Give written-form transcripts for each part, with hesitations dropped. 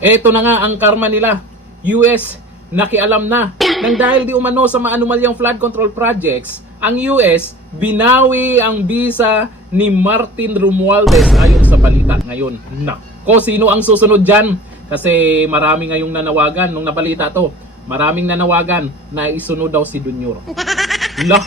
Eto na nga ang karma nila. US, nakialam na. Nang dahil di umano sa maanumalyang flood control projects, ang US binawi ang visa ni Martin Romualdez ayon sa balita ngayon. Nako, sino ang susunod dyan? Kasi marami ngayong nanawagan nung nabalita to. Maraming nanawagan na isunod daw si Junior. Lah,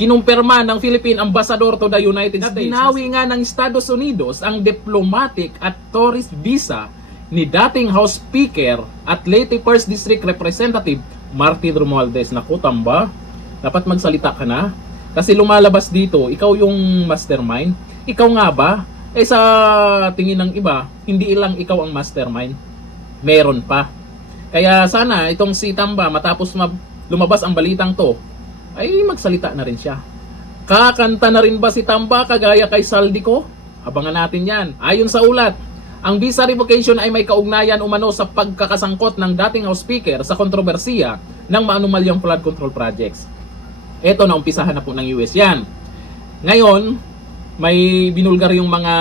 kinumpirma ng Philippine Ambassador to the United States. Binawi nga ng Estados Unidos ang diplomatic at tourist visa ni dating House Speaker at Leyte 1st District Representative Martin Romualdez. Naku, tamba, dapat magsalita ka na. Kasi lumalabas dito, ikaw yung mastermind. Ikaw nga ba? Eh sa tingin ng iba, hindi lang ikaw ang mastermind. Meron pa. Kaya sana itong si Tamba, matapos lumabas ang balitang to, ay magsalita na rin siya. Kakanta na rin ba si Tamba kagaya kay Saldico? Abangan natin yan. Ayon sa ulat, ang visa revocation ay may kaugnayan umano sa pagkakasangkot ng dating House Speaker sa kontrobersiya ng maanumalyang flood control projects. Eto, na umpisahan na po ng US yan. Ngayon, may binulgar yung mga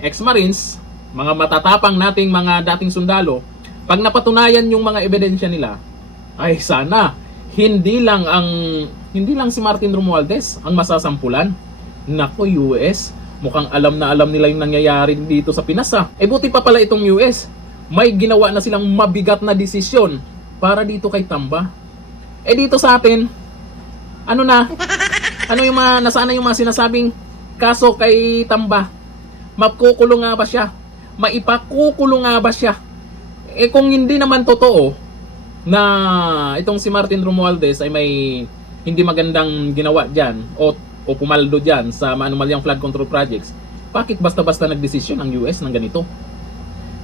ex-marines, mga matatapang nating mga dating sundalo. Pag napatunayan yung mga ebidensya nila, ay sana hindi lang si Martin Romualdez ang masasampulan. Nako, US, mukhang alam na alam nila yung nangyayari dito sa Pinas ha. Eh buti pa pala itong US, may ginawa na silang mabigat na desisyon para dito kay Tamba. Eh dito sa atin, ano na? Ano yung nasana yung mga sinasabing kaso kay Tamba? Makukulong nga ba siya? Maipakukulong nga ba siya? Eh kung hindi naman totoo na itong si Martin Romualdez ay may hindi magandang ginawa dyan o pumaldo dyan sa maanumalyang flood control projects, bakit basta-basta nagdesisyon ang US ng ganito?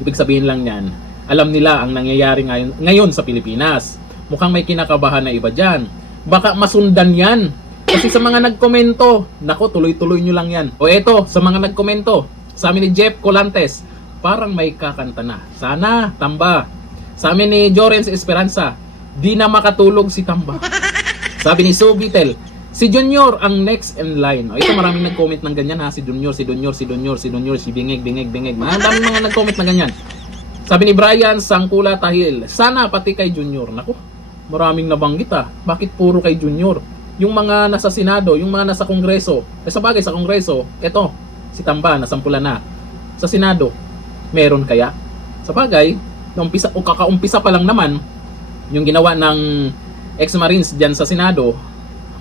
Ibig sabihin lang yan, alam nila ang nangyayari ngayon sa Pilipinas. Mukhang may kinakabahan na iba dyan. Baka masundan yan. Kasi sa mga nagkomento, nako, tuloy-tuloy nyo lang yan. O eto, sa mga nagkomento, sa amin ni Jeff Colantes, parang may kakanta na. Sana, Tamba. Sa amin ni Jorens Esperanza, di na makatulog si Tamba. Sabi ni Subitel, si Junior ang next in line. O, ito maraming nag-comment ng ganyan ha. Si Junior, si Bingeg. Daming mga nag-comment na ganyan. Sabi ni Brian Sangkula Tahil, sana pati kay Junior. Naku, maraming nabanggit ha. Bakit puro kay Junior? Yung mga nasa Senado, yung mga nasa Kongreso. Eh sa bagay sa Kongreso, eto, si Tamba, nasampulan na. Sa Senado, meron kaya? Sa bagay, kakaumpisa pa lang naman, yung ginawa ng ex-marines dyan sa Senado,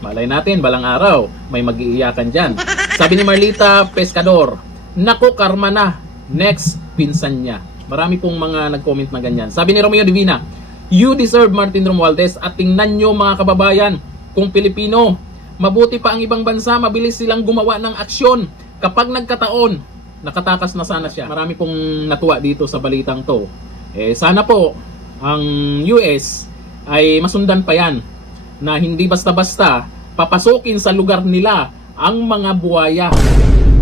malay natin, balang araw, may mag-iiyakan dyan. Sabi ni Marlita Pescador, naku, karma na, next, pinsan niya. Marami pong mga nag-comment na ganyan. Sabi ni Romeo Divina, you deserve Martin Romualdez at tingnan nyo mga kababayan, kung Pilipino, mabuti pa ang ibang bansa, mabilis silang gumawa ng aksyon. Kapag nagkataon, nakatakas na sana siya. Marami pong natuwa dito sa balitang to. Eh sana po, ang US ay masundan pa yan na hindi basta-basta papasukin sa lugar nila ang mga buwaya.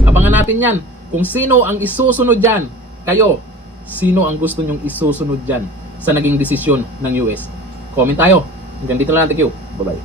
Abangan natin yan. Kung sino ang isusunod dyan, kayo, sino ang gusto nyong isusunod dyan sa naging desisyon ng US? Comment tayo. Hanggang dito lang. Thank you. Bye-bye.